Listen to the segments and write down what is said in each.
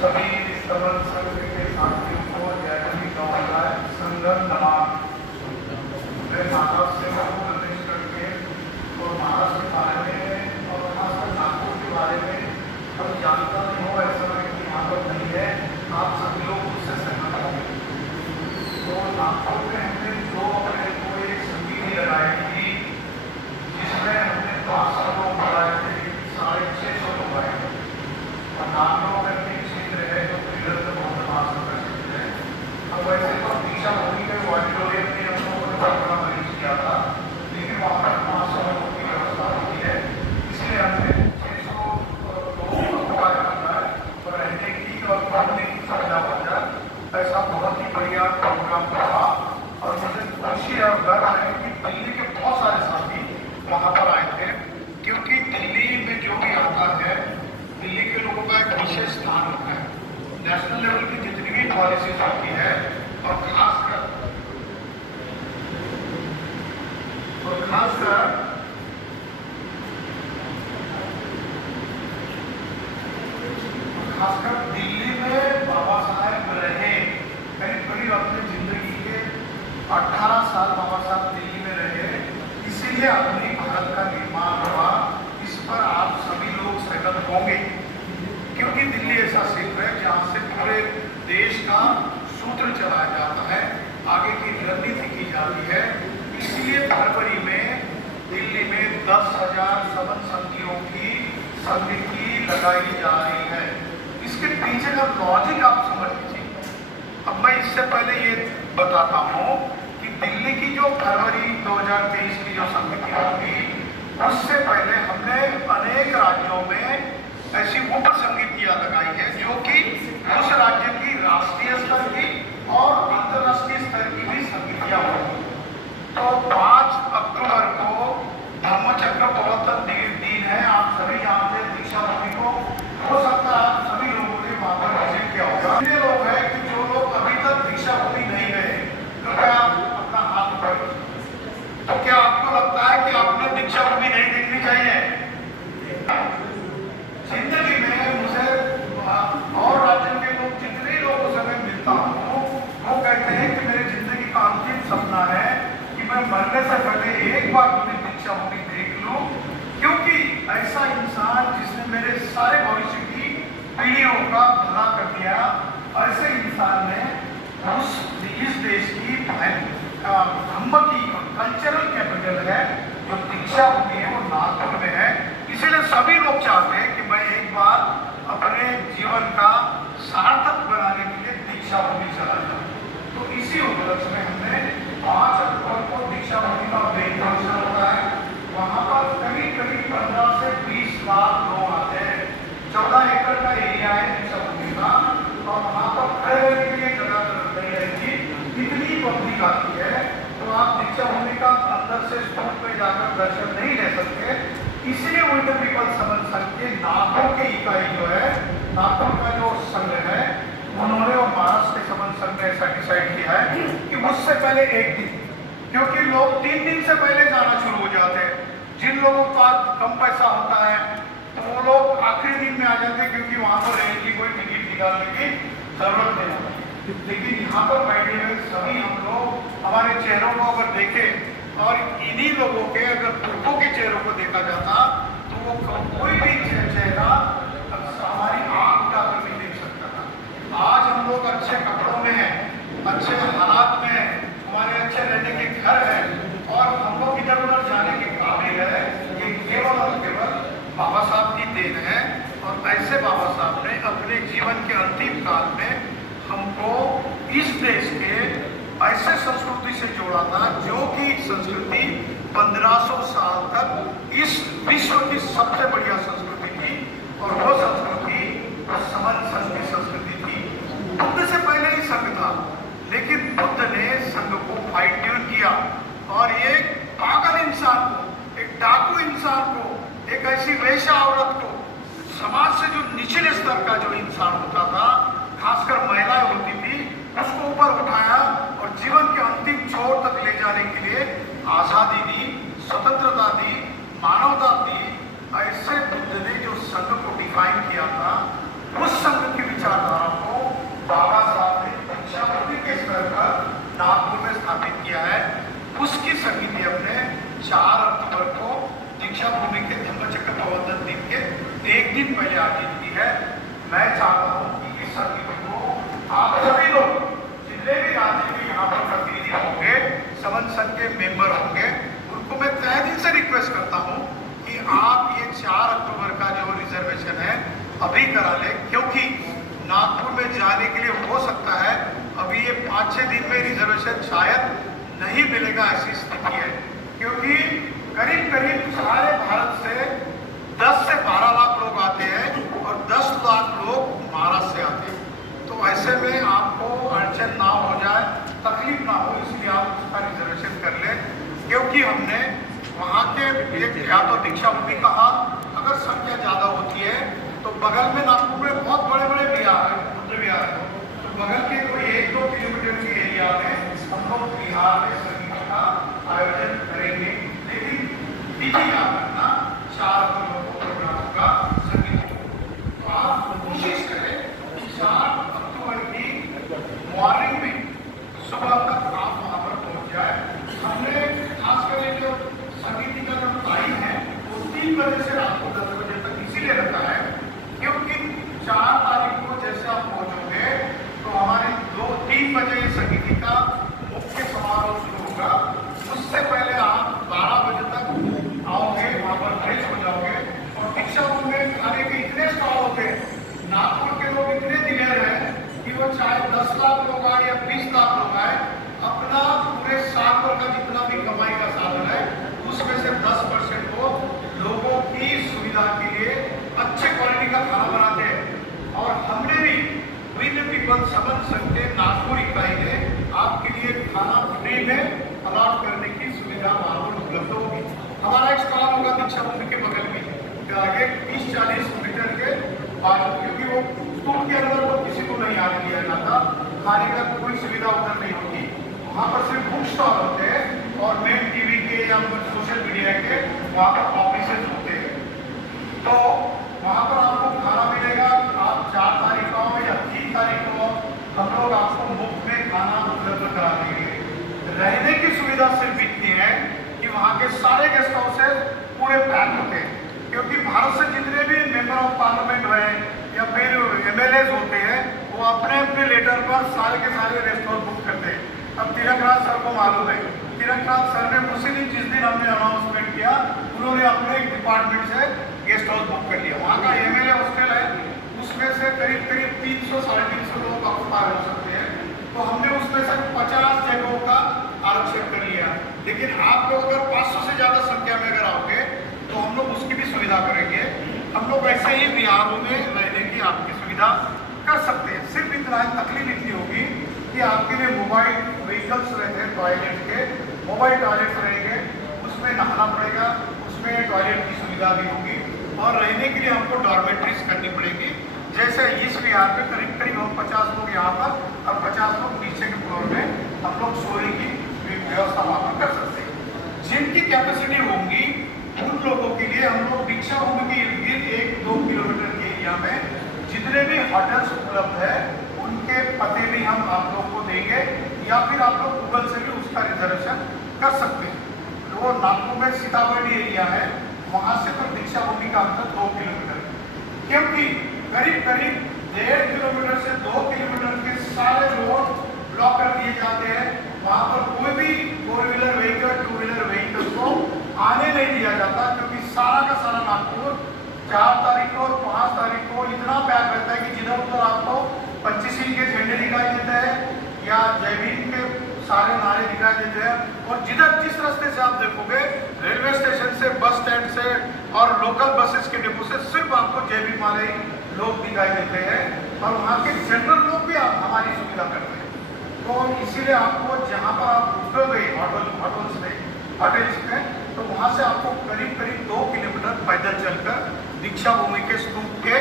सभी समर संघ के साथियों को जयपुरी का संगम नमन। मैं महाराष्ट्र से हूँ, रमेश करके, और महाराष्ट्र के बारे में और खासकर नागपुर के बारे में अब जानता नहीं हो, ऐसा कि यहाँ पर नहीं है, आप सभी लोग उससे सहमत होंगे। तो नागपुर में हमने दो अप्रैल को एक संगीत लगाई थी, जिसमें हमने 500 लोग बुलाए थे, 650 लोग आए थे। और नागपुर में भी क्षेत्र है जो निरंतर बहुत प्रसिद्ध है। अब वैसे तो दीक्षा भूमि के ऑडिटोरियम में हम लोगों ने बहुत बड़ा मैनेज किया था, लेकिन वहाँ पर 500 लोगों की व्यवस्था होती है, इसलिए हमने 600 लोगों को आया और रहने की और पढ़ने की सुविधा हो जाए, ऐसा बहुत ही बढ़िया प्रोग्राम हुआ। और मुझे खुशी और गर्व है कि दिल्ली के बहुत सारे साथी वहाँ पर आए थे, क्योंकि दिल्ली में जो भी आता है, दिल्ली के लोगों का एक विशेष स्थान होता है। नेशनल लेवल की जितनी भी पॉलिसीज होती है, और खासकर दिल्ली में बाबा साहब रहे, करीब अपनी जिंदगी के 18 साल बाबा साहब दिल्ली में रहे, इसीलिए अपनी भारत का निर्माण हुआ। इस पर आप सभी लोग सहमत होंगे, क्योंकि दिल्ली ऐसा क्षेत्र है जहाँ से पूरे देश का सूत्र चलाया जाता है, आगे की रणनीति की जाती है। इसलिए फरवरी में दिल्ली में 10,000 समन संघियों की समिति लगाई जा रही है। इसके पीछे का लॉजिक आप समझ लीजिए। अब मैं इससे पहले ये बताता हूँ कि दिल्ली की जो फरवरी 2023 की जो समिति होगी, उससे पहले हमने अनेक राज्यों में ऐसी उप समितियां लगाई है, जो कि उस राज्य की राष्ट्रीय स्तर की और अंतर्राष्ट्रीय स्तर की भी समितियां होंगी। तो 5 अक्टूबर को धम्मचक्र प्रवर्तन दिन है। आप सभी जानते हैं दीक्षा भूमि को, हो सकता है आप सभी लोगों ने वहां पर विजिट किया होगा। इतने लोग हैं कि जो लोग अभी तक दीक्षा भूमि नहीं गए, कृपया अपना हाथ उठाइए। तो क्या आपको लगता है कि आपने दीक्षा भूमि नहीं देखनी चाहिए? जिंदगी में मुझे और राज्य के लोग, जितने लोगों से मैं मिलता हूँ, वो कहते हैं कि मेरी जिंदगी का अंतिम सपना है कि मैं मरने से पहले एक बार तुम्हें दीक्षा भूमि देख लूं, क्योंकि ऐसा इंसान जिसने मेरे सारे भविष्य की पीढ़ियों का भला कर दिया, ऐसे इंसान ने इस देश की धम्म की कल्चरल कैपिटल है, जो दीक्षा भूमि है, वो नागपुर में है। इसीलिए सभी लोग चाहते हैं कि मैं एक बार अपने जीवन का सार्थक बनाने के लिए दीक्षा भूमि चला जाऊं। तो इसी उपलक्ष्य में हमने 5 अक्टूबर को दीक्षा भूमि का ब्रेक फंक्शन होता है। वहां पर करीब 15 से 20 लाख लोग आते हैं। 14 एकड़ का एरिया है दीक्षा भूमि का, और वहां पर खड़े रहने के लिए जगह नहीं रहेगी, इतनी पब्लिक आती है। तो आप दीक्षा भूमि का अंदर से स्तूप में जाकर दर्शन नहीं ले सकते। इसलिए वर्ल्ड पीपल समन संघ के नागपुर की इकाई जो है, नागपुर का जो संघ है, उन्होंने और महाराष्ट्र के समन संघ ने ऐसा डिसाइड किया है कि उससे पहले एक दिन, क्योंकि लोग 3 दिन से पहले जाना शुरू हो जाते हैं। जिन लोगों के पास कम पैसा होता है तो वो लोग आखिरी दिन में आ जाते हैं, क्योंकि वहां पर रहने की कोई टिकट निकालने की जरूरत नहीं होती। लेकिन यहाँ पर बैठे हुए सभी हम लोग, हमारे चेहरों को अगर देखें, और इन्हीं लोगों के अगर पुरखों के चेहरों को देखा जाता, तो वो कोई भी चेहरा हमारी आंख उठाकर नहीं देख सकता था। आज हम लोग अच्छे कपड़ों में हैं, अच्छे हालात में हैं, हमारे अच्छे रहने के घर हैं, और हम लोग इधर उधर जाने के काबिल है। ये केवल और केवल बाबा साहब की देन है। और ऐसे बाबा साहब ने अपने जीवन के अंतिम काल में हमको इस देश के ऐसे संस्कृति से जोड़ा था, जो कि संस्कृति 1500 साल तक इस विश्व की सबसे बढ़िया संस्कृति थी, और वो संस्कृति समन संघ की संस्कृति थी। बुद्ध से पहले ही संघ था, लेकिन बुद्ध ने संघ को फाइन ट्यून किया, और एक पागल इंसान को, एक डाकू इंसान को, एक ऐसी वेश्या औरत को, समाज से जो निचले स्तर का जो इंसान होता था, खासकर महिलाएं होती थी, उसको ऊपर उठाया और जीवन के अंतिम छोर तक ले जाने के लिए आजादी दी, स्वतंत्रता दी, मानवता दी। ऐसे बुद्ध ने जो संघ को डिफाइन किया था, उस संघ की विचारधारा दिन पहले आयोजित की है। मैं चाहता हूँ कि इस समिति को आप सभी लोग जितने भी राज्य के यहाँ पर प्रतिनिधि होंगे, समन संघ के मेंबर होंगे, उनको मैं तहे दिल से रिक्वेस्ट करता हूँ कि आप ये 4 अक्टूबर का जो रिजर्वेशन है अभी करा लें, क्योंकि नागपुर में जाने के लिए हो सकता है अभी ये 5-6 दिन में रिजर्वेशन शायद नहीं मिलेगा, ऐसी स्थिति है। क्योंकि करीब करीब सारे भारत से 10 से 12 लाख लोग आते हैं और 10 लाख लोग महाराष्ट्र से आते हैं। तो ऐसे में आपको अड़चन ना हो जाए, तकलीफ ना हो, इसलिए आप उसका रिजर्वेशन कर लें। क्योंकि हमने वहाँ के एक या तो दीक्षा भूमि कहा, अगर संख्या ज़्यादा होती है तो बगल में नागपुर में बहुत बड़े बड़े बिहार है, बुद्ध विहार है, तो बगल के कोई 1-2 किलोमीटर के एरिया में हम लोग बिहार में संगीत का आयोजन करेंगे। लेकिन पीछे याद रखना 4 अक्टूबर को प्रोग्राम होगा संगीत। तो आप कोशिश करें 4 अक्टूबर की मॉर्निंग में सुबह तक आप वहाँ पर पहुँच जाए। हमने खास करके जो संगीत का जो टाइम है वो 3 बजे से रात को 10 बजे तक इसीलिए रखा है क्योंकि 4 तारीख को जैसे आप पहुँचोगे तो हमारी 2-3 बजे संगीत का मुख्य समारोह शुरू होगा। उससे पहले आप 12 बजे तक आओगे, वहाँ पर फ्रेश हो जाओगे और दीक्षा भूमि में खाने के इतने स्टॉल होते हैं, नागपुर के लोग इतने दिलेर हैं कि वो चाहे 10 लाख लोग आए या 20 लाख लोग आए, अपना पूरे साल भर का जितना भी कमाई का साधन है उसमें से 10% को लोगों की सुविधा के लिए अच्छे क्वालिटी का खाना बनाते हैं। और हमने भी विद पीपल समन संघ के नागपुर इकाई ने आपके लिए खाना फ्री में अलॉट करने की सुविधा वहाँ पर उपलब्ध होगी। हमारा एक स्टॉल होगा दीक्षा भूमि के बगल में, आगे 30-40 मीटर के बाद, क्योंकि वो स्कूल के अंदर तो किसी को नहीं आने दिया जाता, खाने का कोई सुविधा उधर नहीं होती। वहाँ पर सिर्फ बुक स्टॉल होते हैं और मेन टीवी के या सोशल मीडिया के वहाँ पर ऑफिसेज होते हैं। तो वहाँ पर आपको खाना मिलेगा। आप 4 तारीख को आओ या 3 तारीख को आओ, हम लोग आपको मुफ्त में खाना उपलब्ध करा देंगे। रहने की सुविधा सिर्फ इतनी है कि वहाँ के सारे गेस्ट हाउसेज पूरे पैक होते हैं, क्योंकि भारत से जितने भी मेंबर ऑफ पार्लियामेंट हुए या फिर MLAs होते हैं वो अपने अपने लेटर पर सारे के सारे रेस्ट हाउस बुक करते हैं। अब तिलक राज सर को मालूम है, तिलक राज सर ने उसी दिन जिस दिन हमने अनाउंसमेंट किया उन्होंने अपने एक डिपार्टमेंट से गेस्ट हाउस बुक कर लिया। वहाँ का MLA हॉस्टल है, उसमें से करीब 300-350 लोग ऑक्यूपाई हो सकते हैं। तो हमने उसमें से 50 जगहों का आरक्षण कर लिया। लेकिन आप लोग अगर 500 से ज़्यादा संख्या में अगर आओगे तो हम लोग उसकी भी सुविधा करेंगे। हम लोग ऐसे ही बिहारों में रहने की आपकी सुविधा कर सकते हैं। सिर्फ इतना तकलीफ इतनी होगी कि आपके लिए मोबाइल व्हीकल्स रहते हैं, टॉयलेट के मोबाइल टॉयलेट्स रहेंगे, उसमें नहाना पड़ेगा, उसमें टॉयलेट की सुविधा भी होगी और रहने के लिए हमको डॉर्मेट्रीज करनी पड़ेगी। जैसे इस बिहार में करीब करीब हम 50 लोग यहाँ पर और 50 लोग नीचे के फ्लोर में हम लोग सोने की व्यवस्था वहाँ पर कर सकते हैं। जिनकी कैपेसिटी होगी उन लोगों के लिए हम लोग दीक्षा भूमि के इर्द गिर्द 1-2 किलोमीटर के एरिया में जितने भी होटल्स उपलब्ध है उनके पते भी हम आप लोग को देंगे, या फिर आप लोग गूगल से भी उसका रिजर्वेशन कर सकते हैं। वो नागपुर में सीतामढ़ी एरिया है, वहाँ से तो दीक्षा भूमि का अंतर 2 किलोमीटर, क्योंकि करीब करीब 1.5 किलोमीटर से 2 किलोमीटर के सारे रोड ब्लॉक कर दिए जाते हैं। वहाँ पर कोई भी 4 व्हीलर व्हीकल 2 व्हीलर व्हीकल को आने नहीं दिया जाता, क्योंकि सारा का सारा नागपुर 4 तारीख को और 5 तारीख को इतना पैक रहता है कि जिधर उधर आपको पंचशील के झंडे दिखाई देते हैं या जय भीम के सारे नारे दिखाई देते हैं। और जिस रास्ते से आप देखोगे रेलवे स्टेशन से, बस स्टैंड से और लोकल बसेस के डिपो से सिर्फ आपको जय भीम वाले लोग दिखाई देते हैं और वहाँ के जनरल लोग भी हमारी सुविधा करते हैं। तो इसीलिए आपको जहाँ पर आप रुकोगे होटल्स में, तो वहाँ से आपको करीब करीब 2 किलोमीटर पैदल चलकर दीक्षा भूमि के स्तूप के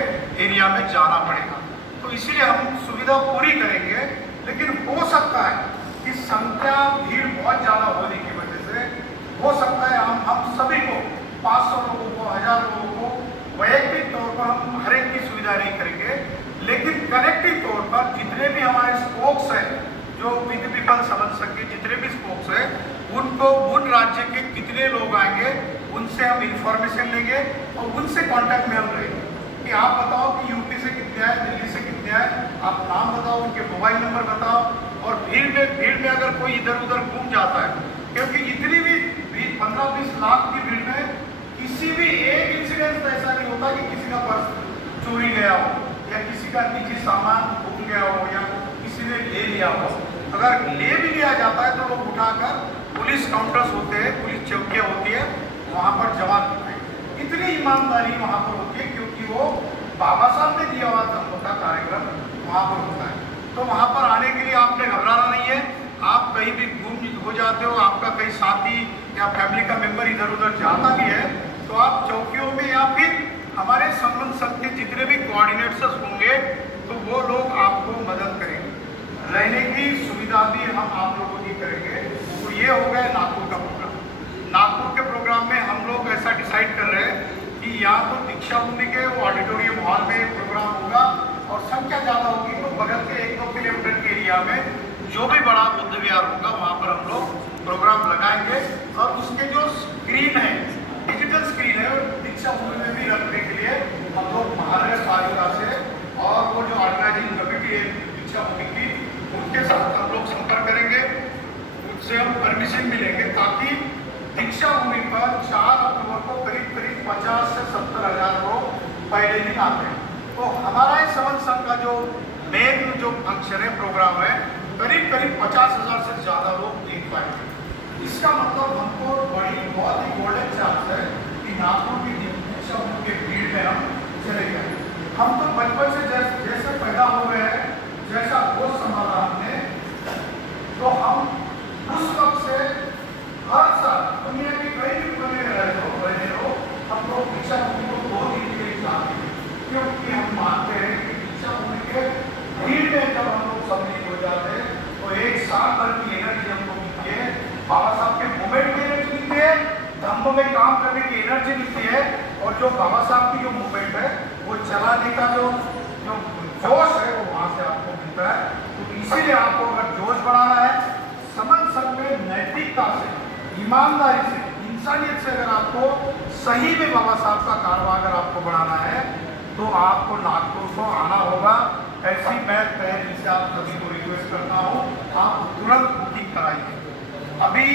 एरिया में जाना पड़ेगा। तो इसीलिए हम सुविधा पूरी करेंगे, लेकिन हो सकता है कि संख्या भीड़ बहुत ज़्यादा होने की वजह से हो सकता है हम सभी को 500 लोगों को 1000 लोगों को वैयक्तिक तौर पर हम हर एक की सुविधा नहीं करेंगे, लेकिन कलेक्टिव तौर पर जितने भी हमारे स्पोक्स हैं, जो विद पीपल समन संघ के जितने भी स्पोक्स हैं, उनको उन राज्य के कितने लोग आएंगे उनसे हम इंफॉर्मेशन लेंगे और उनसे कांटेक्ट में हम रहेंगे कि आप बताओ कि यूपी से कितने आए, दिल्ली से कितने आए, आप नाम बताओ, उनके मोबाइल नंबर बताओ। और भीड़ में अगर कोई इधर उधर घूम जाता है, क्योंकि इतनी भी 15-20 लाख की भीड़ में किसी भी एक इंसिडेंट ऐसा नहीं होता कि किसी का पर्स चोरी गया हो या किसी का निजी सामान भूल गया हो या किसी ने ले लिया हो। अगर ले भी लिया जाता है तो लोग उठाकर पुलिस काउंटर्स होते हैं, पुलिस चौकियाँ होती है, वहाँ पर जमा करते हैं। इतनी ईमानदारी वहाँ पर होती है क्योंकि वो बाबा साहब ने दिया हुआ धर्म का कार्यक्रम वहाँ पर होता है। तो वहाँ पर आने के लिए आपने घबराना नहीं है। आप कहीं भी गुम हो जाते हो, आपका कई साथी या फैमिली का मेंबर इधर उधर जाता भी है, तो आप चौकियों में या फिर हमारे संबंध संघ के जितने भी कोऑर्डिनेटर्स होंगे तो वो लोग आपको मदद करेंगे। रहने की सुविधा भी हम आप लोगों की करेंगे। तो ये हो गया नागपुर का प्रोग्राम। नागपुर के प्रोग्राम में हम लोग ऐसा डिसाइड कर रहे हैं कि या तो दीक्षा भूमि के वो ऑडिटोरियम हॉल में प्रोग्राम होगा और संख्या ज़्यादा होगी तो बगल के 1-2 किलोमीटर के एरिया में जो भी बड़ा बुद्ध विहार होगा वहाँ पर हम लोग प्रोग्राम लगाएंगे। और उसके जो स्क्रीन है, डिजिटल स्क्रीन है, और दीक्षा भूमि में भी रखने के लिए हम लोग महानगर पालिका से और वो जो ऑर्गेनाइजिंग कमेटी है दीक्षा भूमि की, उनके साथ हम लोग संपर्क करेंगे, उनसे हम परमिशन मिलेंगे ताकि दीक्षा भूमि पर 4 अक्टूबर को करीब 50 से 70 हज़ार लोग पहले दिन आते हैं। तो हमारा इस संबंध संघ का जो मेन जो फंक्शन है, प्रोग्राम है, करीब 50,000 से ज़्यादा लोग देख पाएंगे। इसका मतलब हमको बहुत ही गोल्डन चांस है कि नागपुर की दीक्षा भूमि के भीड़ में हम चले गए। हम तो बचपन से जैसे पैदा हो गए हैं, जैसा वो संभाला हमने, तो हम उस वक्त से हर साल दुनिया की कई भी बने रहो, हम लोग दीक्षा भूमि को 2 दिन के लिए चाहते हैं, क्योंकि हम मानते हैं कि दीक्षा भूमि के भीड़ में जब हम लोग सम्मिलित हो जाते हैं तो एक साल भर की एनर्जी हमको मिलती है, बाबा साहब के मूवमेंट की एनर्जी मिलती है, धम्म में काम करने की एनर्जी मिलती है, और जो बाबा साहब की जो मूवमेंट है वो चलाने का जो जोश है वो वहाँ से आपको मिलता है। तो इसीलिए आपको अगर जोश बढ़ाना है, संबंध संघ में नैतिकता से, ईमानदारी से, इंसानियत से अगर आपको सही में बाबा साहब का कारवा अगर आपको बढ़ाना है तो आपको नागपुर को आना होगा। ऐसी मैं तय दिल से आप सभी को रिक्वेस्ट करता हूँ, आप तुरंत बुकिंग कराइए। अभी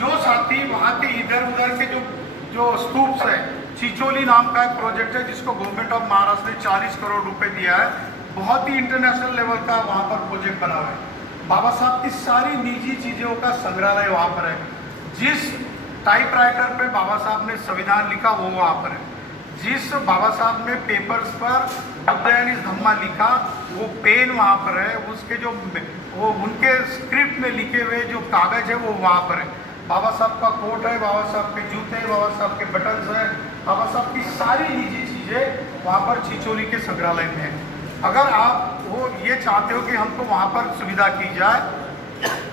जो साथी वहाँ के इधर उधर के जो स्तूप्स है, चिचोली नाम का एक प्रोजेक्ट है जिसको गवर्नमेंट ऑफ महाराष्ट्र ने 40 करोड़ रुपए दिया है, बहुत ही इंटरनेशनल लेवल का वहाँ पर प्रोजेक्ट बना हुआ है। बाबा साहब की सारी निजी चीज़ों का संग्रहालय वहाँ पर है। जिस टाइपराइटर पे बाबा साहब ने संविधान लिखा वो वहाँ पर है। जिस बाबा साहब ने पेपर्स पर बुद्ध धम्मा लिखा वो पेन वहाँ पर है। उसके जो वो उनके स्क्रिप्ट में लिखे हुए जो कागज है वो वहाँ पर है। बाबा साहब का कोट है, बाबा साहब के जूते, बाबा साहब के बटन्स है, बाबा साहब की सारी निजी चीज़ें वहाँ पर चिचोली के संग्रहालय में है। अगर आप वो ये चाहते हो कि हमको वहाँ पर सुविधा की जाए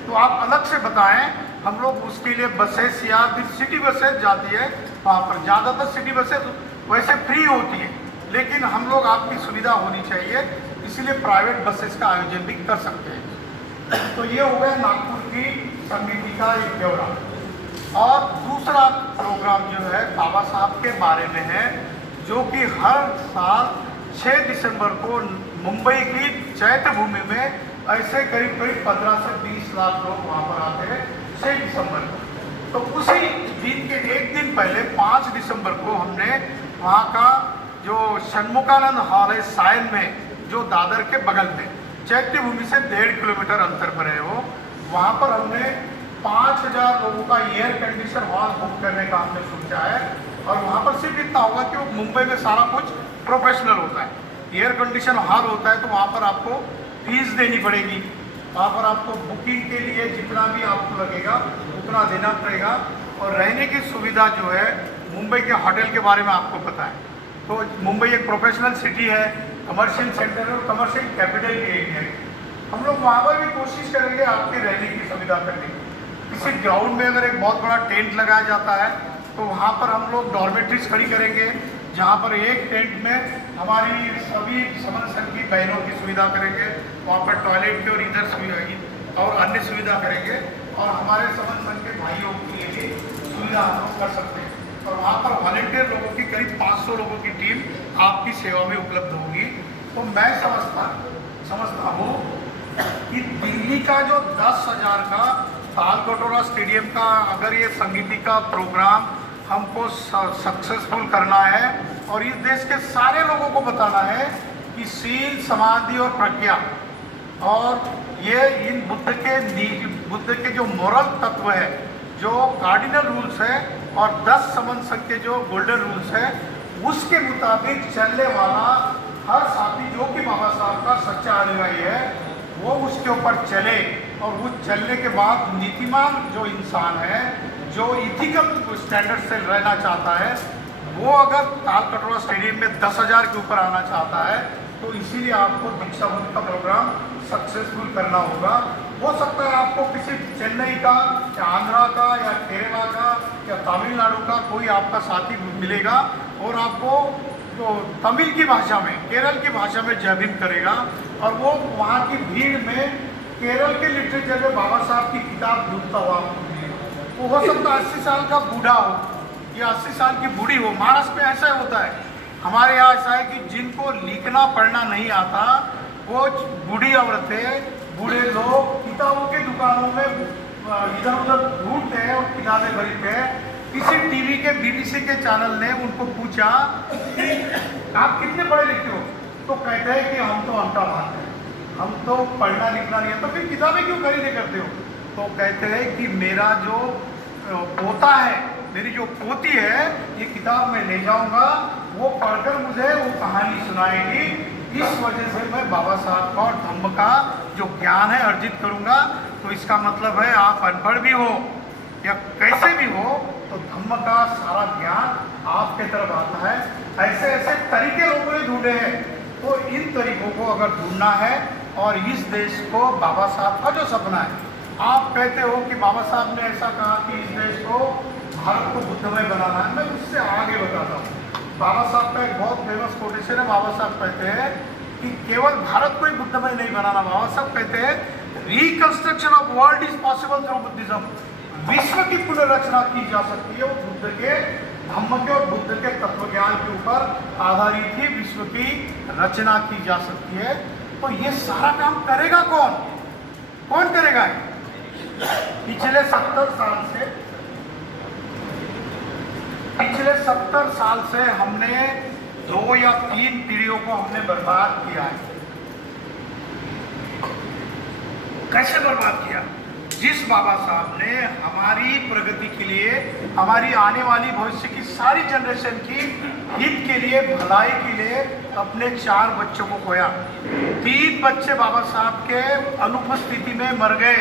तो आप अलग से बताएं, हम लोग उसके लिए बसेस या फिर सिटी बसेस जाती है वहाँ पर। ज़्यादातर सिटी बसेस वैसे फ्री होती है, लेकिन हम लोग आपकी सुविधा होनी चाहिए, इसीलिए प्राइवेट बसेस का आयोजन भी कर सकते हैं। तो ये हो गया नागपुर की समिति का एक ब्यौरा। और दूसरा प्रोग्राम जो है बाबा साहब के बारे में है, जो कि हर साल 6 दिसंबर को मुंबई की चैत्य भूमि में ऐसे करीब 15 से 20 लाख लोग वहाँ पर आते हैं 6 दिसंबर को। तो उसी दिन के एक दिन पहले 5 दिसंबर को हमने वहाँ का जो षण्मुखानंद हॉल है सायन में, जो दादर के बगल में चैत्य भूमि से 1.5 किलोमीटर अंतर पर है वो, वहाँ पर हमने 5000 लोगों का एयर कंडीशन हॉल बुक करने का हमने सोचा है। और वहाँ पर सिर्फ इतना होगा कि वो मुंबई में सारा कुछ प्रोफेशनल होता है, एयर कंडीशन हॉल होता है, तो वहाँ पर आपको फीस देनी पड़ेगी। वहाँ पर आपको बुकिंग के लिए जितना भी आपको लगेगा उतना देना पड़ेगा। और रहने की सुविधा जो है, मुंबई के होटल के बारे में आपको पता है, तो मुंबई एक प्रोफेशनल सिटी है, कमर्शियल सेंटर है और कमर्शियल कैपिटल भी एरिया है। हम लोग वहाँ पर भी कोशिश करेंगे आपके रहने की सुविधा करने की। किसी ग्राउंड में अगर एक बहुत बड़ा टेंट लगाया जाता है तो वहाँ पर हम लोग डॉर्मेट्रीज खड़ी करेंगे, जहाँ पर एक टेंट में हमारी सभी संबंध संघ की बहनों की सुविधा करेंगे, वहाँ पर टॉयलेट की और इधर सुविधा और अन्य सुविधा करेंगे। और हमारे संबंध संघ के भाइयों के लिए भी सुविधा हम लोग कर सकते हैं। और वहाँ पर वॉलंटियर लोगों की करीब 500 लोगों की टीम आपकी सेवा में उपलब्ध होगी। तो मैं समझता हूँ कि दिल्ली का जो 10,000 का तालकटोरा स्टेडियम का अगर ये संगीति का प्रोग्राम हमको सक्सेसफुल करना है और इस देश के सारे लोगों को बताना है कि शील, समाधि और प्रज्ञा और ये इन बुद्ध के जो मोरल तत्व है, जो कार्डिनल रूल्स है और 10 समन संघ के जो गोल्डन रूल्स है, उसके मुताबिक चलने वाला हर साथी जो कि बाबा साहब का सच्चा अनुयायी है वो उसके ऊपर चले और वो चलने के बाद नीतिमान जो इंसान है, जो इथिकल स्टैंडर्ड से रहना चाहता है, वो अगर तालकटोरा स्टेडियम में 10,000 के ऊपर आना चाहता है तो इसीलिए आपको दीक्षा बुद्ध का प्रोग्राम सक्सेसफुल करना होगा। हो सकता है आपको किसी चेन्नई का या आंध्रा का या केरला का या तमिलनाडु का कोई आपका साथी मिलेगा और आपको जो तमिल की भाषा में, केरल की भाषा में जय भीम करेगा और वो वहाँ की भीड़ में केरल के लिटरेचर में बाबा साहब की किताब ढूंढता हुआ आपको मिलेगा। वो हो सकता है 80 साल का बूढ़ा हो या 80 साल की बूढ़ी हो। महाराष्ट्र में ऐसा होता है, हमारे यहाँ ऐसा है कि जिनको लिखना पढ़ना नहीं आता वो बूढ़ी औरतें, बूढ़े लोग किताबों की दुकानों में इधर उधर ढूंढते हैं और किताबें खरीदते हैं। किसी टीवी के BBC के चैनल ने उनको पूछा कि आप कितने पढ़े लिखे हो, तो कहते हैं कि हम तो अंटा बात है, हम तो पढ़ना लिखना नहीं है, तो फिर किताबें क्यों खरीदे करते हो? तो कहते हैं कि मेरा जो पोता है, मेरी जो पोती है, ये किताब मैं ले जाऊंगा, वो पढ़कर मुझे वो कहानी सुनाएगी, इस वजह से मैं बाबा साहब का और धम्म का जो ज्ञान है अर्जित करूंगा। तो इसका मतलब है आप अनपढ़ भी हो या कैसे भी हो तो धम्म का सारा ज्ञान आपके तरफ आता है। ऐसे ऐसे तरीके लोगों ने ढूंढे हैं, तो इन तरीकों को अगर ढूंढना है और इस देश को बाबा साहब का जो सपना है, आप कहते हो कि बाबा साहब ने ऐसा कहा कि इस देश को, भारत को बुद्धमय बनाना है, मैं उससे आगे बताता हूँ। बाबा साहब का एक बहुत फेमस कोटेशन है। बाबा साहब कहते हैं कि केवल भारत को ही बुद्धमय नहीं बनाना, बाबा साहब कहते हैं reconstruction of world is possible through Buddhism. विश्व की पुनर्रचना की जा सकती है वो बुद्ध के धम्म के और बुद्ध के तत्व ज्ञान के ऊपर आधारित ही विश्व की रचना की जा सकती है। तो ये सारा काम करेगा कौन? कौन करेगा? पिछले 70 साल से हमने 2 या 3 पीढ़ियों को हमने बर्बाद किया है। कैसे बर्बाद किया? जिस बाबा साहब ने हमारी प्रगति के लिए, हमारी आने वाली भविष्य की सारी जनरेशन की हित के लिए, भलाई के लिए अपने 4 बच्चों को खोया। 3 बच्चे बाबा साहब के अनुपस्थिति में मर गए।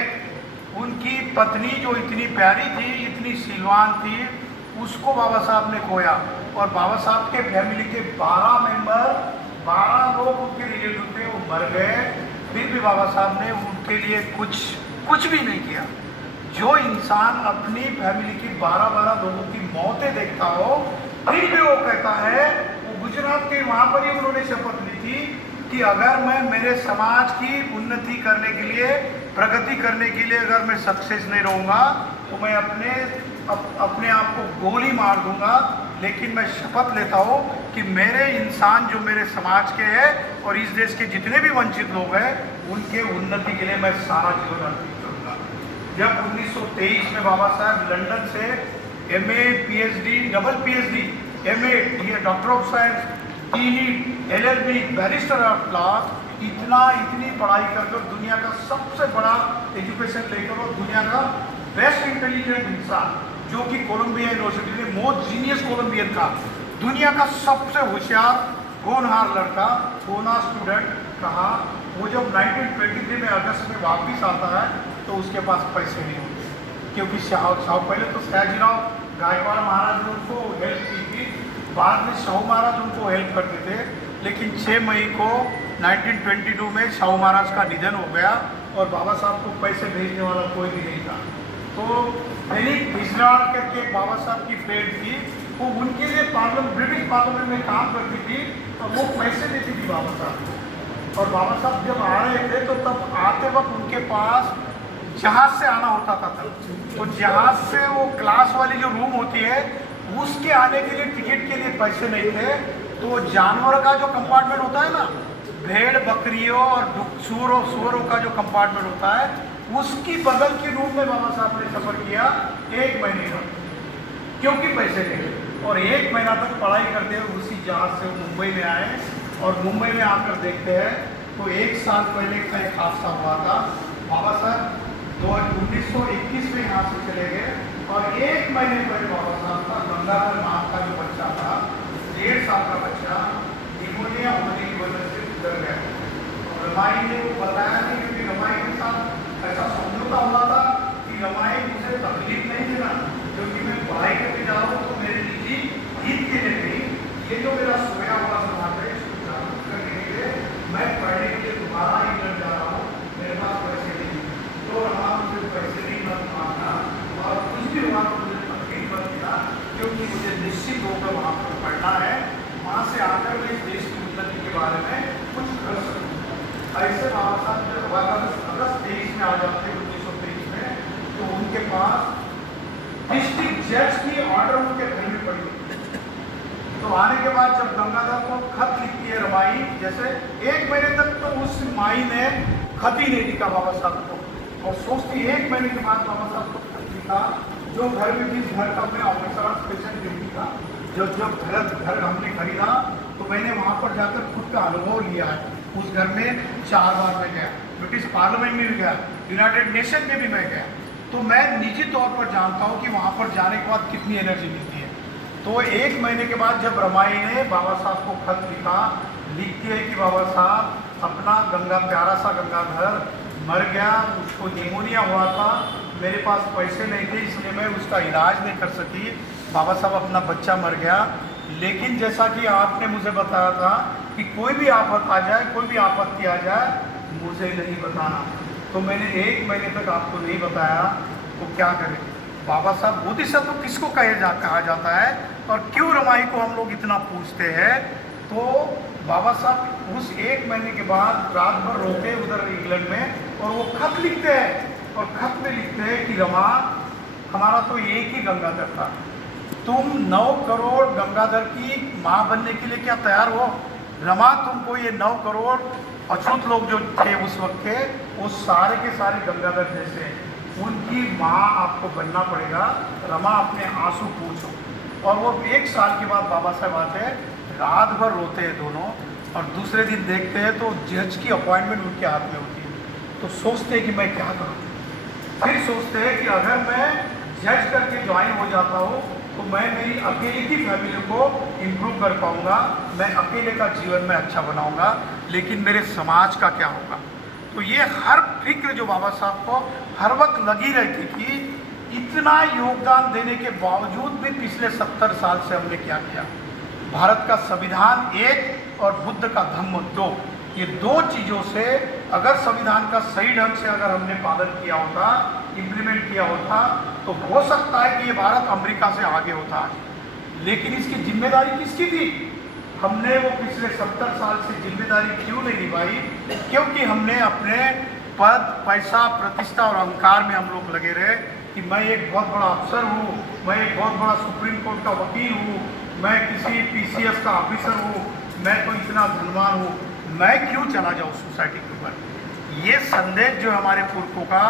उनकी पत्नी जो इतनी प्यारी थी, इतनी शीलवान थी, उसको बाबा साहब ने खोया। और बाबा साहब के फैमिली के 12 मेंबर, 12 लोग उनके रिलेटिव थे, वो मर गए। फिर भी बाबा साहब ने उनके लिए कुछ भी नहीं किया। जो इंसान अपनी फैमिली की 12 लोगों की मौतें देखता हो, फिर भी वो कहता है, वो गुजरात के वहाँ पर ही उन्होंने शपथ ली थी कि अगर मैं मेरे समाज की उन्नति करने के लिए, प्रगति करने के लिए अगर मैं सक्सेस नहीं रहूँगा तो मैं अपने आप को गोली मार दूंगा, लेकिन मैं शपथ लेता हूँ कि मेरे इंसान जो मेरे समाज के हैं और इस देश के जितने भी वंचित लोग हैं उनके उन्नति के लिए मैं सारा जीवन अर्पित करूँगा। जब 1923 में बाबा साहब लंदन से MA, PhD, double PhD, MA, doctor of science, DLED, LLB, barrister of law, इतनी पढ़ाई कर दुनिया का सबसे बड़ा एजुकेशन लेकर और दुनिया का बेस्ट इंटेलिजेंट इंसान, जो कि कोलंबिया यूनिवर्सिटी ने मोस्ट जीनियस कोलंबियन का, दुनिया का सबसे होशियार होनहार लड़का, होना स्टूडेंट कहा, वो जब 1923 में अगस्त में वापस आता है तो उसके पास पैसे नहीं होते, क्योंकि पहले तो सयाजीराव गायकवाड़ महाराज ने उनको हेल्प की थी, बाद में शाहू महाराज उनको हेल्प करते थे। लेकिन 6 मई को 1922 में शाहू महाराज का निधन हो गया और बाबा साहब को पैसे भेजने वाला कोई भी नहीं था। तो दैनिक गुजरात करके बाबा साहब की फ्रेंड थी, वो उनके लिए ब्रिटिश पार्लियामेंट में काम करती थी और वो पैसे देती थी बाबा साहब को। और बाबा साहब जब आ रहे थे तो तब आते वक्त उनके पास जहाज से आना होता था तब, तो जहाज से वो क्लास वाली जो रूम होती है उसके आने के लिए टिकट के लिए पैसे नहीं थे, तो जानवर का जो कंपार्टमेंट होता है ना, भेड़ बकरियों और सुअरों का जो कंपार्टमेंट होता है, उसकी बगल के रूम में बाबा साहब ने सफर किया 1 महीने का, क्योंकि पैसे नहीं। और 1 महीना तक पढ़ाई करते हुए उसी जहाज से मुंबई में आए, और मुंबई में आकर देखते हैं तो 1 साल पहले का एक हादसा हुआ था। बाबा साहब 1921 में यहाँ से चले गए, और 1 महीने पहले बाबा साहब का गंगाधर नाम का जो बच्चा था, 1.5 साल का बच्चा, निमोनिया होने की वजह से गुजर गया। रमाई ने वो बताया नहीं, क्योंकि रमाई के साथ ऐसा समझौता हुआ था कि रमाई मुझे तकलीफ नहीं देना, क्योंकि मैं पढ़ाई करके जा रहा हूँ, तो मेरे निजी हित के लिए नहीं, ये जो मेरा सोया हुआ समाज है इसको जागरूक करने के लिए मैं पढ़ने के लिए दोबारा इंग्लैंड जा रहा हूँ, मेरे पास पैसे नहीं। तो रमा मुझे पैसे नहीं मत मांगना, और कुछ भी हुआ तो मुझे तकलीफ मत देना, क्योंकि मुझे निश्चित होकर वहाँ पर पढ़ना है, वहाँ से आकर मैं इस देश की उन्नति के बारे में कुछ कर सकूँ। ऐसे बाबा साहब जब अगस्त 23 में आ जाते हैं 1923 में, तो उनके पास डिस्ट्रिक्ट जज की ऑर्डर उनके घर में पड़ी। तो आने के बाद जब गंगाधर को खत लिखती है रमाई, जैसे 1 महीने तक तो उस माई ने खत ही नहीं लिखा बाबा साहब को, और सोचती 1 महीने के बाद बाबा साहब को खत लिखा, जो घर में जिस घर का मैं ऑफिसर स्पेशल ड्यूटी था, जब घर हमने खरीदा, तो मैंने वहाँ पर जाकर खुद का अनुभव लिया है। उस घर में 4 बार मैं गया, ब्रिटिश पार्लियामेंट में भी गया, यूनाइटेड नेशन में भी मैं गया, तो मैं निजी तौर पर जानता हूँ कि वहाँ पर जाने के बाद कितनी एनर्जी मिलती है। तो 1 महीने के बाद जब रमाई ने बाबा साहब को खत लिखा, लिखती है कि बाबा साहब अपना प्यारा सा गंगाधर मर गया, उसको निमोनिया हुआ था, मेरे पास पैसे नहीं थे, इसलिए मैं उसका इलाज नहीं कर सकी। बाबा साहब अपना बच्चा मर गया, लेकिन जैसा कि आपने मुझे बताया था कि कोई भी आफत आ जाए, कोई भी आपत्ति आ जाए, मुझे नहीं बताना, तो मैंने 1 महीने तक आपको नहीं बताया, तो क्या करें। बाबा साहब बोधिसत्व तो किसको कहा जाता है, और क्यों रमाई को हम लोग इतना पूछते हैं। तो बाबा साहब उस 1 महीने के बाद रात भर रोते उधर इंग्लैंड में, और वो खत लिखते हैं, और खत में लिखते हैं कि रमा, हमारा तो एक ही गंगाधर था, तुम 9 करोड़ गंगाधर की माँ बनने के लिए क्या तैयार हो? रमा, तुमको ये 9 करोड़ अछूत लोग जो थे उस वक्त के, वो सारे के सारे गंगाधर जैसे, उनकी माँ आपको बनना पड़ेगा। रमा, अपने आंसू पूछो। और वो 1 साल के बाद बाबा साहब आते हैं, रात भर रोते हैं दोनों, और दूसरे दिन देखते हैं तो जज की अपॉइंटमेंट उनके हाथ में होती है। तो सोचते हैं कि मैं क्या करूँ। फिर सोचते हैं कि अगर मैं जज करके ज्वाइन हो जाता हूँ, तो मैं मेरी अकेले की फैमिली को इम्प्रूव कर पाऊँगा, मैं अकेले का जीवन में अच्छा बनाऊँगा, लेकिन मेरे समाज का क्या होगा। तो ये हर फिक्र जो बाबा साहब को हर वक्त लगी रहती थी। इतना योगदान देने के बावजूद भी पिछले 70 साल से हमने क्या किया। भारत का संविधान 1 और बुद्ध का धम्म 2, ये 2 चीज़ों से अगर संविधान का सही ढंग से अगर हमने पालन किया होता, इम्प्लीमेंट किया होता, तो हो सकता है कि ये भारत अमेरिका से आगे होता है। लेकिन इसकी जिम्मेदारी किसकी थी? हमने वो पिछले 70 साल से जिम्मेदारी क्यों नहीं निभाई? क्योंकि हमने अपने पद, पैसा, प्रतिष्ठा और अहंकार में हम लोग लगे रहे कि मैं एक बहुत बड़ा अफसर हूँ, मैं एक बहुत बड़ा सुप्रीम कोर्ट का वकील हूँ, मैं किसी PCS का ऑफिसर हूँ, मैं तो इतना धनवान हूँ, मैं क्यों चला जाऊँ सोसाइटी के ऊपर। ये संदेश जो हमारे पुरखों का,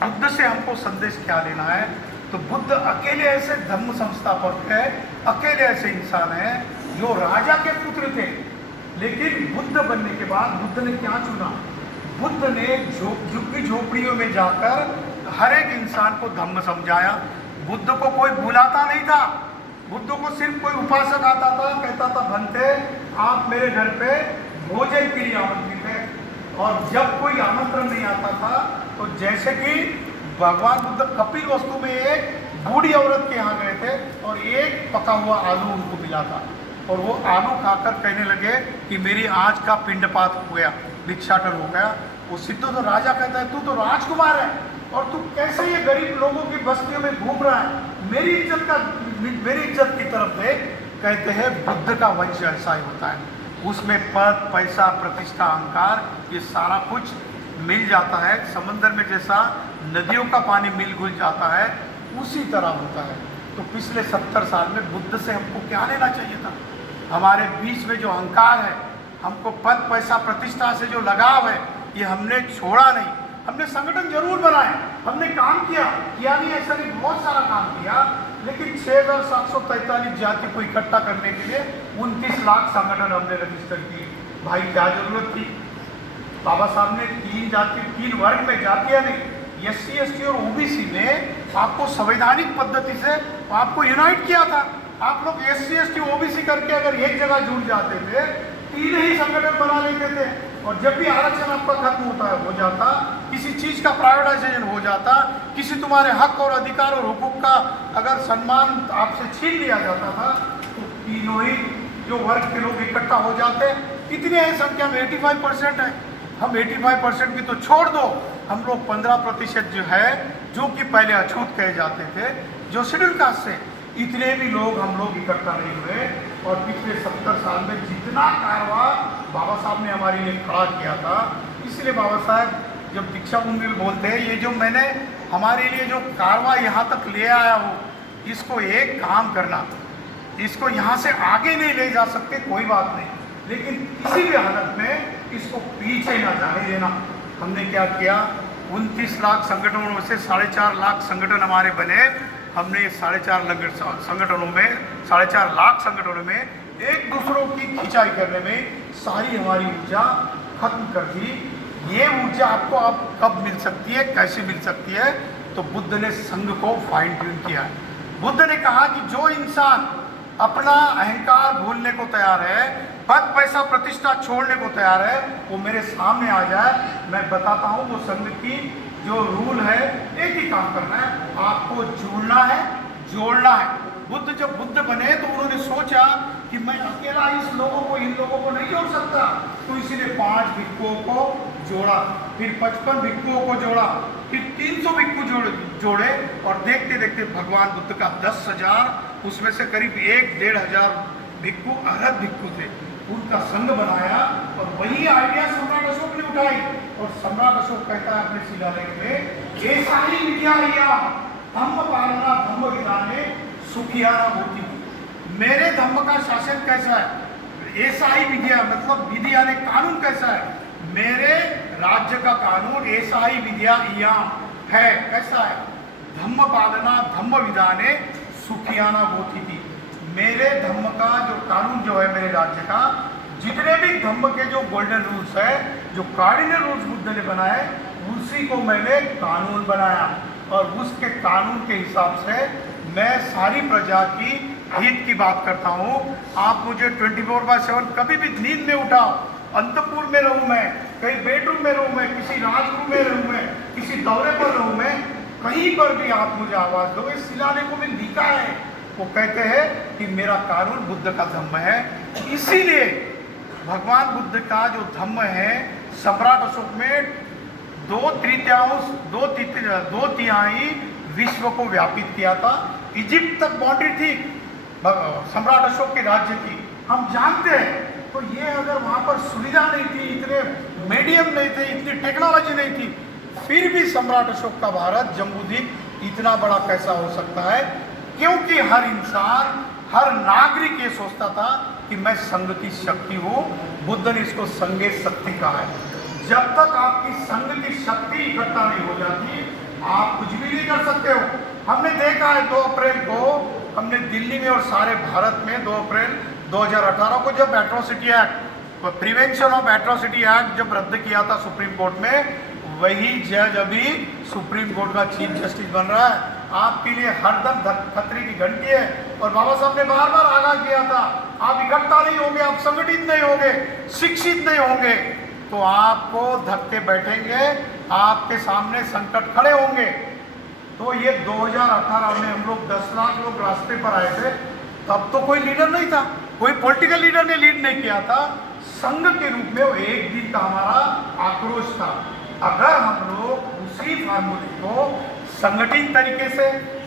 बुद्ध से हमको संदेश क्या लेना है। तो बुद्ध अकेले ऐसे धर्म संस्थापक है, अकेले ऐसे इंसान है जो राजा के पुत्र थे, लेकिन बुद्ध बनने के बाद बुद्ध ने क्या चुना? बुद्ध ने झुग्गी झोपड़ियों में जाकर हर एक इंसान को धम्म समझाया। बुद्ध को कोई बुलाता नहीं था, बुद्ध को सिर्फ कोई उपासक आता था, कहता था भंते आप मेरे घर पे भोजन के लिए आमंत्रित है। और जब कोई आमंत्रण नहीं आता था, तो जैसे कि भगवान बुद्ध कपिल वस्तु में एक बूढ़ी औरत के यहाँ गए थे और एक पका हुआ आलू उनको मिला था, और वो आलू खाकर कहने लगे कि मेरी आज का पिंडपात हो गया, भिक्षाटन हो गया। वो सिद्धू तो राजा कहता है, तू तो राजकुमार है और तू कैसे ये गरीब लोगों की बस्तियों में घूम रहा है, मेरी इज्जत की तरफ देख। कहते हैं बुद्ध का वंश ऐसा ही होता है, उसमें पद, पैसा, प्रतिष्ठा, अहंकार, ये सारा कुछ मिल जाता है। समंदर में जैसा नदियों का पानी मिल घुल जाता है, उसी तरह होता है। तो पिछले 70 साल में बुद्ध से हमको क्या लेना चाहिए था? हमारे बीच में जो अहंकार है, हमको पद पैसा प्रतिष्ठा से जो लगाव है, ये हमने छोड़ा नहीं। हमने संगठन जरूर बनाए, हमने काम किया नहीं ऐसा नहीं, बहुत सारा काम किया, लेकिन 6,743 जाति को इकट्ठा करने के लिए 29 लाख संगठन हमने रजिस्टर किए। भाई क्या जरूरत थी? बाबा साहब ने 3 वर्ग में जातियां नहीं, SC ST और OBC में आपको संवैधानिक पद्धति से आपको यूनाइट किया था। आप लोग SC ST OBC करके अगर एक जगह जुड़ जाते थे, 3 ही संगठन बना लेते थे, और जब भी आरक्षण आपका खत्म हो जाता, किसी चीज का प्राइवेटाइजेशन हो जाता, किसी तुम्हारे हक और अधिकार और हुकूक का अगर सम्मान आपसे छीन लिया जाता था, तो तीनों ही जो वर्ग के लोग इकट्ठा हो जाते। कितने हैं संख्या में? 85% है। हम 85% की तो छोड़ दो, हम लोग 15% जो है, जो कि पहले अछूत कहे जाते थे, जो शेड्यूल कास्ट से, इतने भी लोग हम लोग इकट्ठा नहीं हुए। और पिछले 70 साल में जितना कारवा बाबा साहब ने हमारे लिए खड़ा किया था, इसलिए बाबा साहब जब दीक्षा भूमि में बोलते हैं, ये जो मैंने हमारे लिए जो कारवा यहाँ तक ले आया हूँ, इसको एक काम करना, इसको यहाँ से आगे नहीं ले जा सकते कोई बात नहीं, लेकिन किसी भी हालत में इसको पीछे ना जाने देना। हमने क्या किया? 29 लाख संगठनों में से 4.5 लाख संगठन हमारे बने। हमने 4.5 संगठनों में, 4.5 लाख संगठनों में एक दूसरों की खिंचाई करने में सारी हमारी ऊर्जा खत्म कर दी। ये ऊर्जा आपको अब कब मिल सकती है, कैसे मिल सकती है? तो बुद्ध ने संघ को फाइन ट्यून किया। बुद्ध ने कहा कि जो इंसान अपना अहंकार भूलने को तैयार है, पद पैसा प्रतिष्ठा छोड़ने को तैयार है, वो मेरे सामने आ जाए, मैं बताता हूँ वो संघ की जो रूल है। एक ही काम करना है, आपको जुड़ना है, जोड़ना है। जब बुद्ध बने तो उन्होंने सोचा कि मैं अकेला इन लोगों को नहीं जोड़ सकता, तो इसीलिए 5 भिक्षुओं को जोड़ा, फिर 55 भिक्षुओं को जोड़ा, फिर 300 भिक्षु जोड़े, और देखते देखते भगवान बुद्ध का 10,000, उसमें से करीब 1-1,500 भिक्षु अरहत भिक्षु थे, उनका संघ बनाया। और वही आइडिया सम्राट अशोक ने उठाई, और सम्राट अशोक कहता है अपने शिलालेख में, ऐसा ही विद्या धम्म पालना धम्म विधाने सुखियारा होती। मेरे धम्म का शासन कैसा है? ऐसा ही विद्या, मतलब विधि यानी कानून कैसा है? मेरे राज्य का कानून ऐसा ही विद्या है। कैसा है? धम्म पालना धम्म विधाने सुखियाना होती थी। मेरे धम्म का जो कानून जो है, मेरे राज्य का जितने भी धम्म के जो गोल्डन रूल्स है, जो कार्डिनल रूल्स बुद्ध ने बनाए, उसी को मैंने कानून बनाया, और उसके कानून के हिसाब से मैं सारी प्रजा की हित की बात करता हूँ। आप मुझे 24/7 कभी भी नींद में उठाओ, अंतपुर में रहूँ मैं, कहीं बेडरूम में रहूँ मैं, किसी राजगृह में रहूँ मैं, किसी दौरे पर रहूँ मैं, कहीं पर भी आप मुझे आवाज़ दो। इस शिलालेखों में लिखा है, वो कहते हैं कि मेरा कानून बुद्ध का धम्म है। इसीलिए भगवान बुद्ध का जो धम्म है, सम्राट अशोक में 2 तिहाई विश्व को व्यापित किया था। इजिप्ट तक बाउंड्री थी सम्राट अशोक के राज्य की, हम जानते हैं। तो ये अगर वहाँ पर सुविधा नहीं थी, इतने मीडियम नहीं थे, इतनी टेक्नोलॉजी नहीं थी, फिर भी सम्राट अशोक का भारत जम्बूद्वीप इतना बड़ा कैसा हो सकता है? क्योंकि हर इंसान, हर नागरिक ये सोचता था कि मैं संघ की शक्ति हूँ। बुद्ध ने इसको संघे शक्ति कहा है। जब तक आपकी संघ की शक्ति इकट्ठा नहीं हो जाती, आप कुछ भी नहीं कर सकते हो। हमने देखा है 2 अप्रैल को हमने दिल्ली में और सारे भारत में 2 अप्रैल 2018 को जब atrocity act, prevention of atrocity act जब रद्द किया था सुप्रीम कोर्ट में, वही जज अभी सुप्रीम कोर्ट का चीफ जस्टिस बन रहा है। आपके लिए हरदम खतरे की घंटी है। और बाबा साहब ने बार बार आगाह किया था, आप इकट्ठा नहीं होंगे, आप संगठित नहीं होंगे, शिक्षित नहीं होंगे, तो आपको धक्के बैठेंगे, आपके सामने संकट खड़े होंगे। तो ये 2018 में हम लोग 10 लाख लोग रास्ते पर आए थे, तब तो कोई लीडर नहीं था, कोई पॉलिटिकल लीडर ने लीड नहीं किया था। संघ के रूप में वो एक दिन का हमारा आक्रोश था। अगर हम लोग उसी फार्मूले को संगठित तरीके से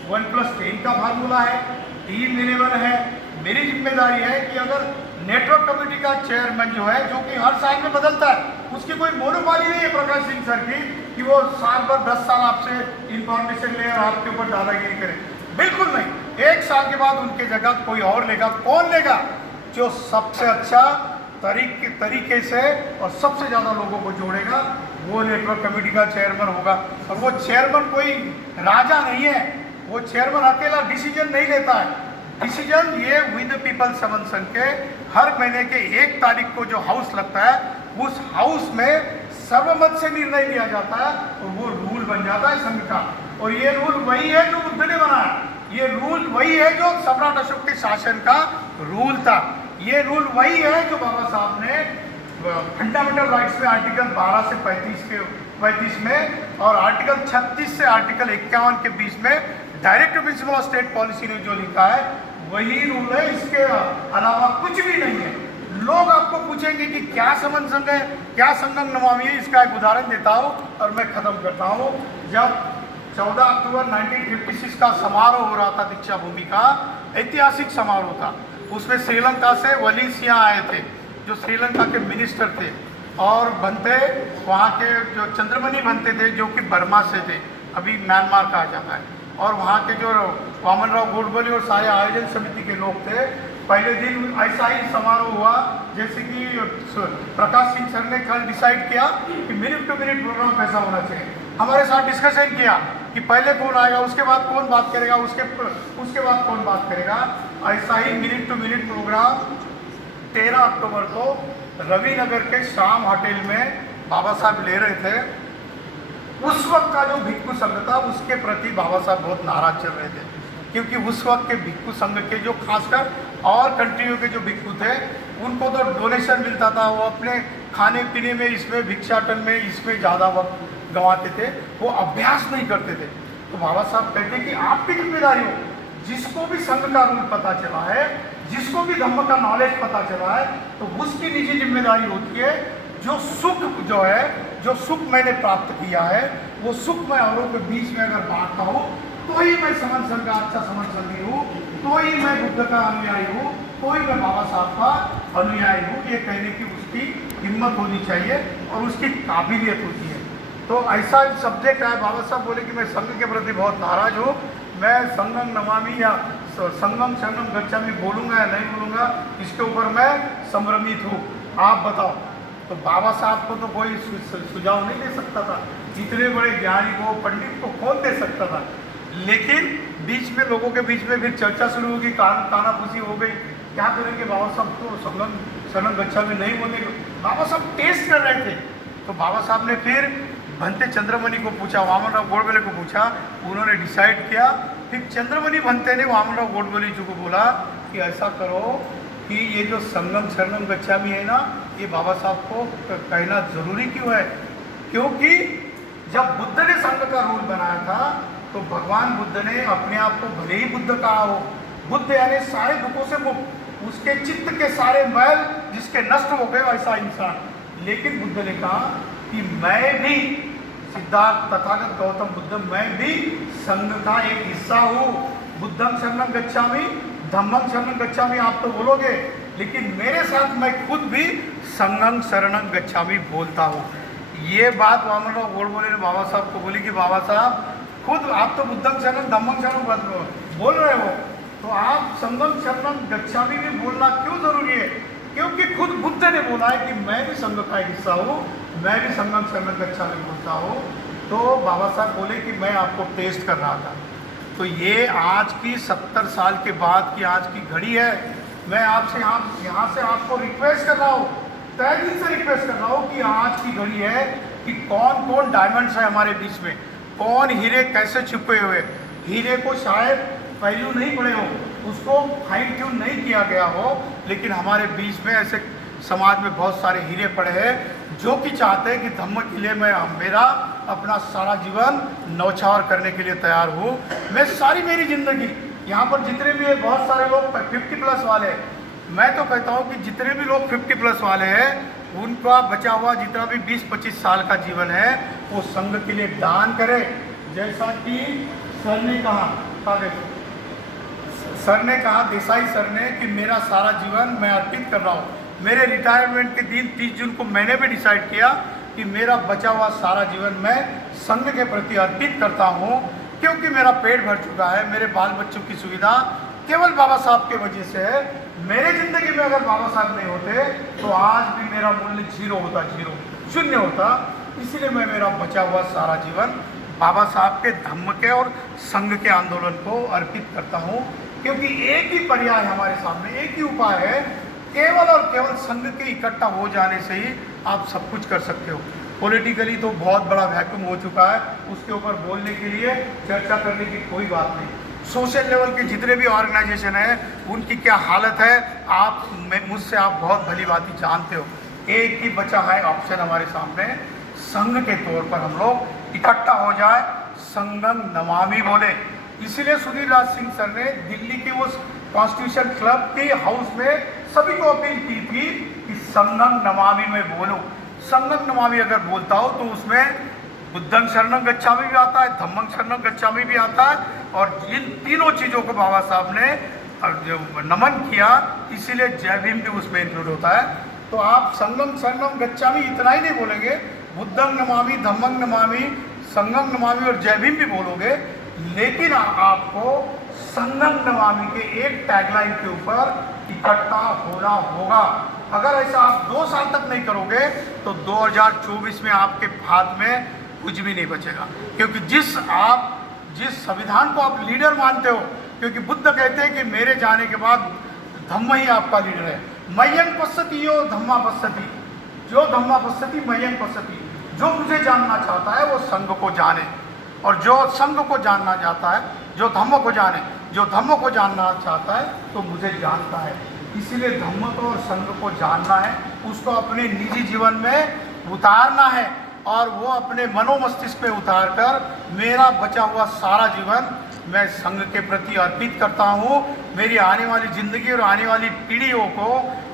1+10 का फार्मूला है, टीम 11 है, मेरी जिम्मेदारी है कि अगर नेटवर्क कमेटी का चेयरमैन जो है, जो कि हर साल में बदलता है, उसकी कोई मोनोपाली नहीं है प्रकाश सिंह सर की कि वो साल भर 10 साल आपसे इंफॉर्मेशन ले और आपके ऊपर दादागिरी करे। बिल्कुल नहीं। 1 साल के बाद उनके जगह कोई और लेगा। कौन लेगा? जो सबसे अच्छा तरीके से और सबसे ज़्यादा लोगों को जोड़ेगा वो नेटवर्क कमेटी का चेयरमैन होगा। और वो चेयरमैन कोई राजा नहीं है, वो चेयरमैन अकेला डिसीजन नहीं लेता है। डिसीजन ये वी द पीपल समन संघ के हर महीने के 1 तारीख को जो हाउस लगता है उस हाउस में सर्वमत से निर्णय लिया जाता है और वो रूल बन जाता है संघ का। और ये रूल वही है जो बुद्ध ने बनाया, ये रूल वही है जो सम्राट अशोक के शासन का रूल था, ये रूल वही है जो बाबा साहब ने फंडामेंटल राइट्स में आर्टिकल 12 से 35 में और आर्टिकल 36 से आर्टिकल 51 के बीच में directive principle of state policy ने जो लिखा है वही रूल है, इसके अलावा कुछ भी नहीं है। लोग आपको पूछेंगे कि क्या संबंध संघ है, क्या संगम नमामि है, इसका एक उदाहरण देता हूँ और मैं खत्म करता हूँ। जब 14 अक्टूबर 1956 का समारोह हो रहा था, दीक्षा भूमि का ऐतिहासिक समारोह था, उसमें श्रीलंका से वली सिंह आए थे जो श्रीलंका के मिनिस्टर थे, और बनते वहाँ के जो चंद्रमणि बनते थे जो कि बर्मा से थे, अभी म्यांमार कहा जाता है, और वहाँ के जो वामनराव गोडबोले और सारे आयोजन समिति के लोग थे। पहले दिन ऐसा ही समारोह हुआ जैसे कि प्रकाश सिंह सर ने कल डिसाइड किया कि मिनट टू मिनट प्रोग्राम कैसा होना चाहिए। हमारे साथ डिस्कशन किया कि पहले कौन आएगा, उसके बाद कौन बात करेगा, उसके बाद कौन बात करेगा। ऐसा ही मिनट टू मिनट प्रोग्राम 13 अक्टूबर को रविनगर के शाम होटल में बाबा साहब ले रहे थे। उस वक्त का जो भिक्खु संघ था उसके प्रति बाबा साहब बहुत नाराज चल रहे थे, क्योंकि उस वक्त के भिक्खु संघ के जो खासकर और कंट्रियों के जो भिक्खु थे उनको तो डोनेशन मिलता था, वो अपने खाने पीने में इसमें भिक्षाटन में इसमें ज़्यादा वक्त गंवाते थे, वो अभ्यास नहीं करते थे। तो बाबा साहब कहते कि आपकी जिम्मेदारी हो, जिसको भी संघ का रूल पता चला है, जिसको भी धम्म का नॉलेज पता चला है, तो उसकी निजी जिम्मेदारी होती है जो सुख मैंने प्राप्त किया है वो सुख मैं औरों के बीच में अगर बांटता हूँ तो ही मैं समन संघ का अच्छा समन संघी हूँ, तो ही मैं बुद्ध का अनुयायी हूँ, तो ही मैं बाबा साहब का अनुयायी हूँ। ये कहने की उसकी हिम्मत होनी चाहिए और उसकी काबिलियत होती है। तो ऐसा सब्जेक्ट है, बाबा साहब बोले कि मैं संघ के प्रति बहुत नाराज हूँ, मैं संगम नमामि या संगम शरणम गच्छामि बोलूँगा या नहीं बोलूँगा, इसके ऊपर मैं संभ्रमित हूँ, आप बताओ। तो बाबा साहब को तो कोई सुझाव नहीं दे सकता था, इतने बड़े ज्ञानी को, पंडित को कौन दे सकता था। लेकिन बीच में लोगों के बीच में फिर चर्चा शुरू होगी, कानाफूसी हो गई, क्या करेंगे बाबा साहब तो संगम शरणम गच्छामि नहीं बोलेंगे। बाबा साहब टेस्ट कर रहे थे। तो बाबा साहब ने फिर भंते चंद्रमणि को पूछा, वामनराव गोडबोले को पूछा, उन्होंने डिसाइड किया। फिर चंद्रमणि भंते ने वामनराव गोडबोले जी को बोला कि ऐसा करो कि ये जो संगम शरणम गच्छामि है ना, ये बाबा साहब को कहना जरूरी क्यों है? क्योंकि जब बुद्ध ने संघ का रूल बनाया था तो भगवान बुद्ध ने अपने आप को भले ही बुद्ध कहा हो, बुद्ध यानी सारे दुखों से मुक्त, उसके चित्त के सारे मैल जिसके नष्ट हो गए ऐसा इंसान, लेकिन बुद्ध ने कहा कि मैं भी सिद्धार्थ तथागत गौतम बुद्ध, मैं भी संघ का एक हिस्सा हूँ। बुद्धम शरणम गच्छामि, धम्मम शरणम गच्छामि आप तो बोलोगे, लेकिन मेरे साथ मैं खुद भी संगम शरणम गच्छामि बोलता हूँ। ये बात वामनराव गोडबोले ने बाबा साहब को बोली कि बाबा साहब खुद आप तो बुद्धम शरणम धम्मम शरणम बोल रहे हो, तो आप संगम शरणम गच्छामि भी बोलना क्यों जरूरी है? क्योंकि खुद बुद्ध ने बोला है कि मैं भी संघ का एक हिस्सा हूँ, मैं भी संगम शरणम गच्छामि बोलता हूँ। तो बाबा साहब बोले कि मैं आपको टेस्ट कर रहा था। तो ये आज की 70 साल के बाद की आज की घड़ी है। मैं आपसे यहाँ से आपको रिक्वेस्ट कर रहा हूँ, तहे दिल से रिक्वेस्ट कर रहा हूँ कि आज की घड़ी है कि कौन कौन डायमंड्स है हमारे बीच में, कौन हीरे कैसे छुपे हुए। हीरे को शायद पहलू नहीं पड़े हो, उसको फाइन ट्यून नहीं किया गया हो, लेकिन हमारे बीच में ऐसे समाज में बहुत सारे हीरे पड़े हैं जो कि चाहते हैं कि धम्म के लिए मैं मेरा अपना सारा जीवन नौछावर करने के लिए तैयार हूँ। मैं सारी मेरी ज़िंदगी यहाँ पर जितने भी है, बहुत सारे लोग 50+ वाले हैं, मैं तो कहता हूँ कि जितने भी लोग 50+ वाले हैं उनका बचा हुआ जितना भी 20-25 साल का जीवन है वो संघ के लिए दान करे। जैसा कि सर ने कहा, सर ने कहा, देसाई सर ने, कि मेरा सारा जीवन मैं अर्पित कर रहा हूँ। मेरे रिटायरमेंट के दिन 30 जून को मैंने भी डिसाइड किया कि मेरा बचा हुआ सारा जीवन मैं संघ के प्रति अर्पित करता हूँ, क्योंकि मेरा पेट भर चुका है। मेरे बाल बच्चों की सुविधा केवल बाबा साहब के वजह से है। मेरे जिंदगी में अगर बाबा साहब नहीं होते तो आज भी मेरा मूल्य जीरो होता, जीरो, शून्य होता। इसीलिए मैं मेरा बचा हुआ सारा जीवन बाबा साहब के धम्म के और संघ के आंदोलन को अर्पित करता हूँ, क्योंकि एक ही पर्याय हमारे सामने, एक ही उपाय है, केवल और केवल संघ के इकट्ठा हो जाने से ही आप सब कुछ कर सकते हो। पॉलिटिकली तो बहुत बड़ा वैक्यूम हो चुका है, उसके ऊपर बोलने के लिए, चर्चा करने की कोई बात नहीं। सोशल लेवल के जितने भी ऑर्गेनाइजेशन हैं उनकी क्या हालत है आप मुझसे आप बहुत भली भांति जानते हो। एक ही बचा है ऑप्शन हमारे सामने, संघ के तौर पर हम लोग इकट्ठा हो जाए, संगम नमामि बोले। इसीलिए सुधीर राज सिंह सर ने दिल्ली के उस कॉन्स्टिट्यूशन क्लब के हाउस में सभी को अपील की थी कि संगम नमामि में बोलो। संगम नमामि अगर बोलता हो तो उसमें बुद्धं शरणं गच्छामि भी आता है, धम्मं शरणं गच्छामि भी आता है, और इन तीनों चीज़ों को बाबा साहब ने जो नमन किया, इसीलिए जय भीम भी उसमें इंक्लूड होता है। तो आप संगम शरणं गच्छामि इतना ही नहीं बोलेंगे, बुद्धं नमामि, धम्मं नमामि, संगम नमामि और जय भीम भी बोलोगे, लेकिन आपको संगम नमामि के एक टैगलाइन के ऊपर इकट्ठा होना होगा। अगर ऐसा आप 2 साल तक नहीं करोगे तो 2024 में आपके हाथ में कुछ भी नहीं बचेगा, क्योंकि जिस संविधान को आप लीडर मानते हो, क्योंकि बुद्ध कहते हैं कि मेरे जाने के बाद धम्म ही आपका लीडर है। मय्यं पश्यति यो धम्मा पश्यति, जो धम्मा पश्यति मय्यं पश्यति। जो मुझे जानना चाहता है वो संघ को जाने, और जो संघ को जानना चाहता है, जो धम्म को जाने, जो धम्म को जानना चाहता है तो मुझे जानता है। इसीलिए धम्म को और संघ को जानना है, उसको अपने निजी जीवन में उतारना है, और वो अपने मनोमस्तिष्क पे उतार कर मेरा बचा हुआ सारा जीवन मैं संघ के प्रति अर्पित करता हूँ। मेरी आने वाली ज़िंदगी और आने वाली पीढ़ियों को,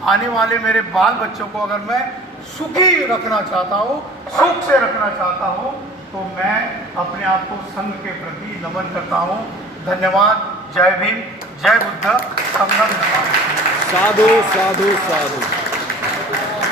आने वाले मेरे बाल बच्चों को अगर मैं सुखी रखना चाहता हूँ, सुख से रखना चाहता हूँ, तो मैं अपने आप को संघ के प्रति नमन करता हूँ। धन्यवाद। जय भीम, जय बुद्ध, संगम नमामि। साधु साधु साधु।